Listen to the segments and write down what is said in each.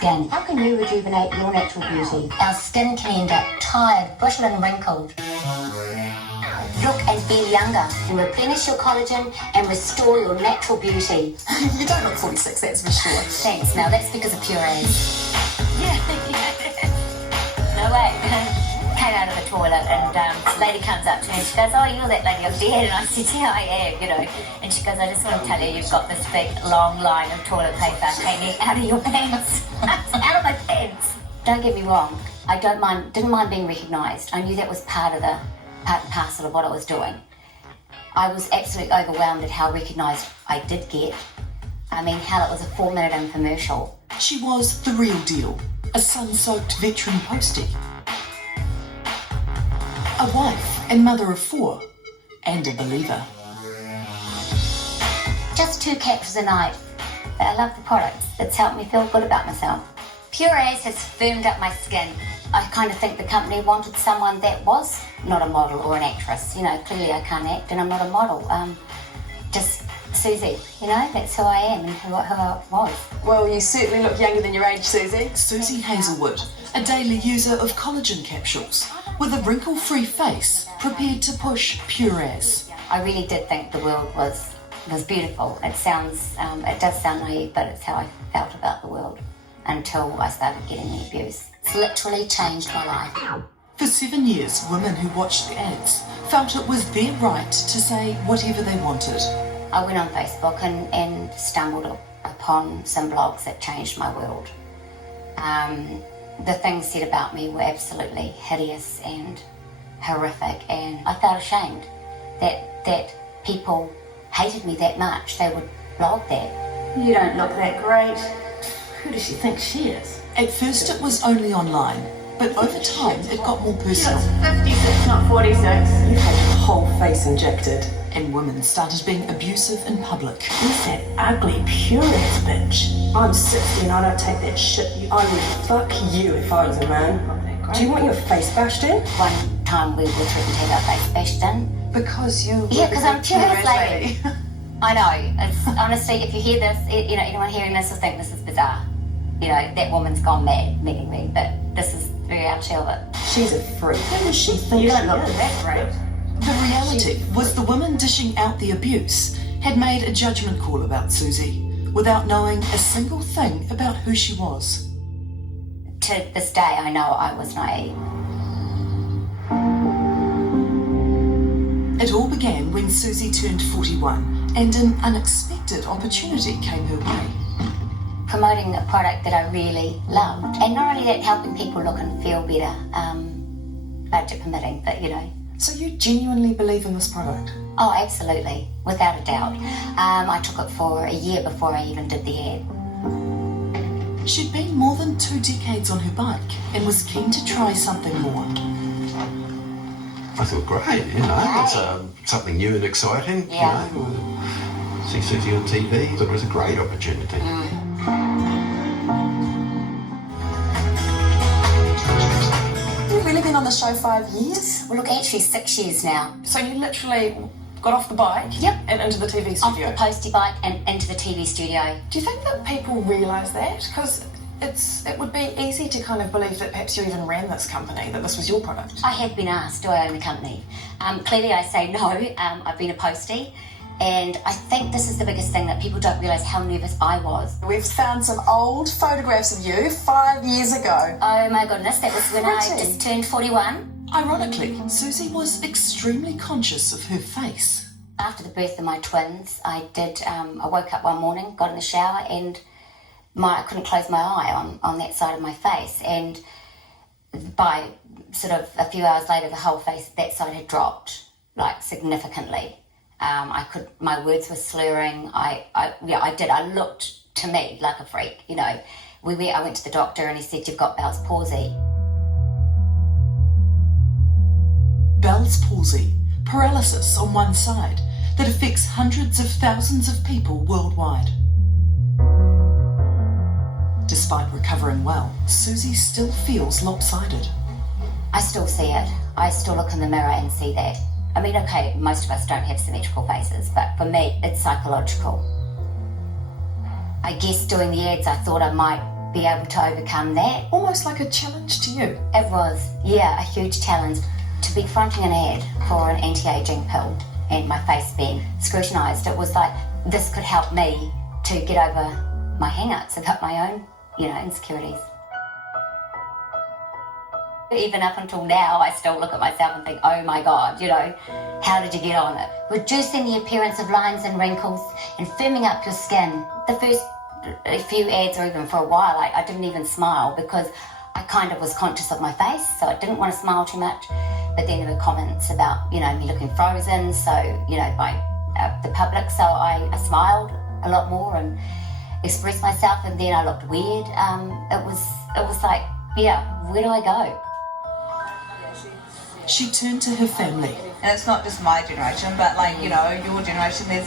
skin. How can you rejuvenate your natural beauty? Our skin can end up tired, brittle and wrinkled. Look and feel younger and replenish your collagen and restore your natural beauty. You don't look 46, that's for sure. Thanks. Now that's because of Purees. No way. Came out of the toilet and this lady comes up to me and she goes, "Oh, you're that lady of dead." And I said, "Yeah, I am, you know." And she goes, "I just want to tell you, you've got this big long line of toilet paper hanging out of your pants." Out of my pants. Don't get me wrong. Didn't mind being recognised. I knew that was part and parcel of what I was doing. I was absolutely overwhelmed at how recognised I did get. I mean, hell, it was a 4-minute infomercial. She was the real deal, a sun-soaked veteran postie. A wife and mother of 4, and a believer. Just 2 capsules a night. But I love the products. It's helped me feel good about myself. Purees has firmed up my skin. I kind of think the company wanted someone that was not a model or an actress. You know, clearly I can't act and I'm not a model. Just Susie, you know, that's who I am and who I was. Well, you certainly look younger than your age, Susie. Susie Hazelwood, a daily user of collagen capsules, with a wrinkle-free face, prepared to push Purees. I really did think the world was beautiful. It does sound naive, but it's how I felt about the world until I started getting the abuse. It's literally changed my life. For 7 years, women who watched the ads felt it was their right to say whatever they wanted. I went on Facebook and stumbled upon some blogs that changed my world. The things said about me were absolutely hideous and horrific, and I felt ashamed that people hated me that much. They would blog that. You don't look that great. Who does she think she is? At first it was only online, but over time it got more personal. She looks 56, not 46. You had your whole face injected. And women started being abusive in public. Who's that ugly Purees bitch? I'm 60 and I don't take that shit. I would fuck you if I was a man. Do you want your face bashed in? One time we were threatened to have our face bashed in. Because you... Yeah, because I'm Purees lady. I know. It's, honestly, if you hear this, anyone hearing this will think this is bizarre. You know, that woman's gone mad meeting me, but this is the reality of it. She's a freak. Who does she think You don't she look is? that great. The reality was the women dishing out the abuse had made a judgment call about Susie without knowing a single thing about who she was. To this day, I know I was naive. It all began when Susie turned 41 and an unexpected opportunity came her way. Promoting a product that I really loved. And not only that, helping people look and feel better, budget permitting, but you know. So you genuinely believe in this product? Oh, absolutely, without a doubt. I took it for a year before I even did the ad. She'd been more than 2 decades on her bike and was keen to try something more. I thought, great, you know, it's something new and exciting. Yeah. You know, see Susie on TV, thought it was a great opportunity. You've really been on the show 5 years? Well, look, actually 6 years now. So you literally got off the bike Yep. and into the TV Off studio? the postie bike and into the TV studio. Do you think that people realise that? Because it would be easy to kind of believe that perhaps you even ran this company, that this was your product. I have been asked, do I own the company? Clearly I say no, I've been a postie. And I think this is the biggest thing, that people don't realise how nervous I was. We've found some old photographs of you 5 years ago. Oh my goodness, that was when I Pretty. just turned 41. Ironically, Susie was extremely conscious of her face. After the birth of my twins, I woke up one morning, got in the shower, and I couldn't close my eye on that side of my face. And by sort of a few hours later, the whole face, that side had dropped, like, significantly. My words were slurring. I looked, to me, like a freak, you know. I went to the doctor and he said, "You've got Bell's palsy." Bell's palsy, paralysis on one side, that affects hundreds of thousands of people worldwide. Despite recovering well, Susie still feels lopsided. I still see it. I still look in the mirror and see that. I mean, okay, most of us don't have symmetrical faces, but for me, it's psychological. I guess doing the ads, I thought I might be able to overcome that. Almost like a challenge to you. It was, yeah, a huge challenge. To be fronting an ad for an anti-aging pill and my face being scrutinised, it was like this could help me to get over my hang-ups about my own, insecurities. Even up until now, I still look at myself and think, oh my God, how did you get on it? Reducing the appearance of lines and wrinkles and firming up your skin. The first few ads, or even for a while, I didn't even smile because I kind of was conscious of my face, so I didn't want to smile too much. But then there were comments about, me looking frozen, so, by the public, so I smiled a lot more and expressed myself, and then I looked weird. It was like, where do I go? She turned to her family. And it's not just my generation, but your generation, there's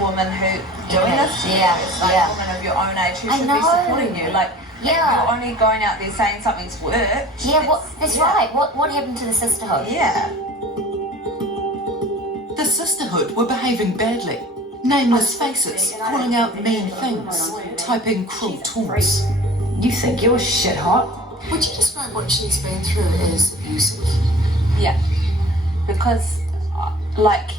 women who doing this. It's like women of your own age who should be supporting you. You're only going out there saying something's worked. That's right. What happened to the sisterhood? Yeah. The sisterhood were behaving badly. Nameless faces, calling out mean things, typing cruel taunts. You think you're shit hot? Would you describe what she's been through as abusive? Yeah. Because,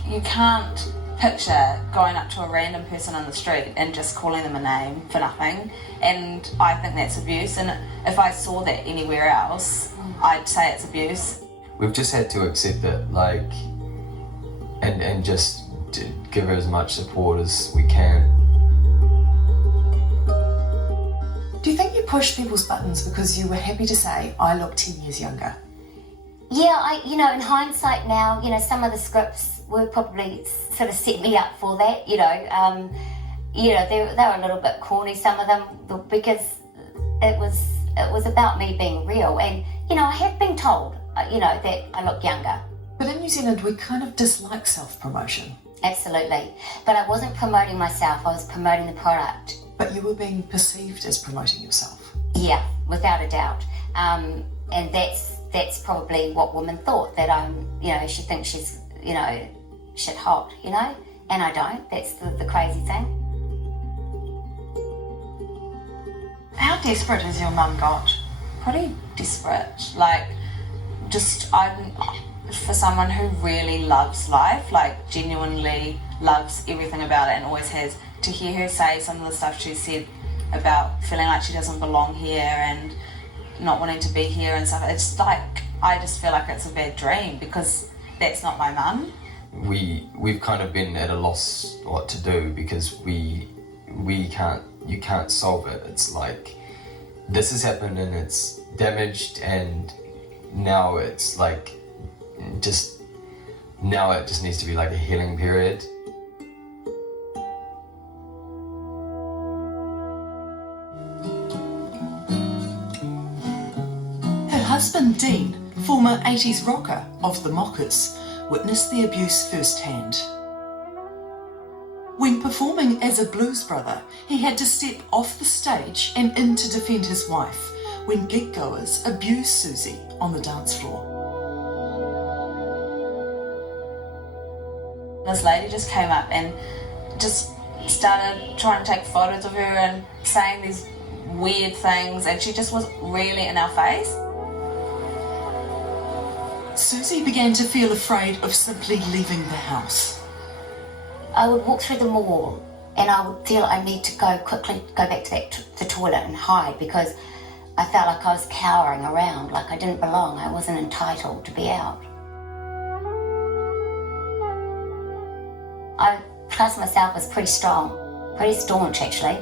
you can't picture going up to a random person on the street and just calling them a name for nothing, and I think that's abuse, and if I saw that anywhere else, I'd say it's abuse. We've just had to accept it, and just give her as much support as we can. Do you think you pushed people's buttons because you were happy to say, I look 10 years younger? Yeah, in hindsight now, some of the scripts were probably sort of set me up for that, they were a little bit corny, some of them, because it was about me being real, and, I have been told, that I look younger. But in New Zealand, we kind of dislike self-promotion. Absolutely. But I wasn't promoting myself, I was promoting the product. But you were being perceived as promoting yourself. Yeah, without a doubt. And that's probably what women thought, that I'm, she thinks she's, shit hot, and I don't. That's the crazy thing. How desperate has your mum got? Pretty desperate. I'm for someone who really loves life, genuinely loves everything about it and always has, to hear her say some of the stuff she said about feeling like she doesn't belong here and not wanting to be here and stuff, it's I just feel like it's a bad dream because that's not my mum. We've kind of been at a loss what to do because you can't solve it. It's like this has happened and it's damaged, and now it's now it just needs to be a healing period. Her husband Dean, former 80s rocker of the Mockers, witnessed the abuse firsthand. When performing as a blues brother, he had to step off the stage and in to defend his wife when gig goers abused Susie on the dance floor. This lady just came up and just started trying to take photos of her and saying these weird things, and she just was really in our face. Susie began to feel afraid of simply leaving the house. I would walk through the mall and I would feel I need to quickly go back to the toilet and hide because I felt like I was cowering around, like I didn't belong, I wasn't entitled to be out. I class myself as pretty strong, pretty staunch actually,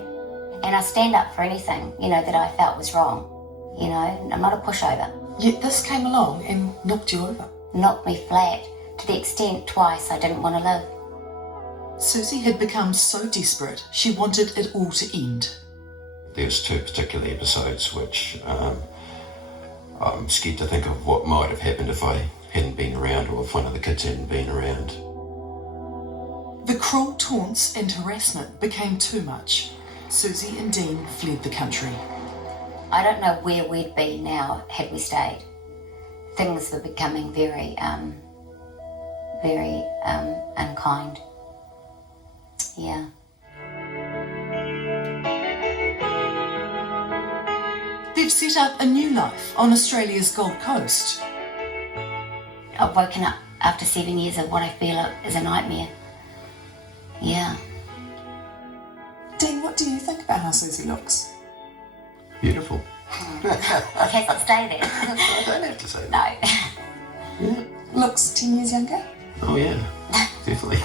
and I stand up for anything, that I felt was wrong. I'm not a pushover. Yet this came along and knocked you over. Knocked me flat, to the extent twice I didn't want to live. Susie had become so desperate, she wanted it all to end. There's two particular episodes which I'm scared to think of what might have happened if I hadn't been around or if one of the kids hadn't been around. The cruel taunts and harassment became too much. Susie and Dean fled the country. I don't know where we'd be now had we stayed. Things were becoming very unkind. Yeah. They've set up a new life on Australia's Gold Coast. I've woken up after 7 years of what I feel is a nightmare. Yeah. Dean, what do you think about how Susie looks? Beautiful. It has to stay there. I don't have to say that. No. Yeah. Looks 10 years younger? Oh yeah, definitely.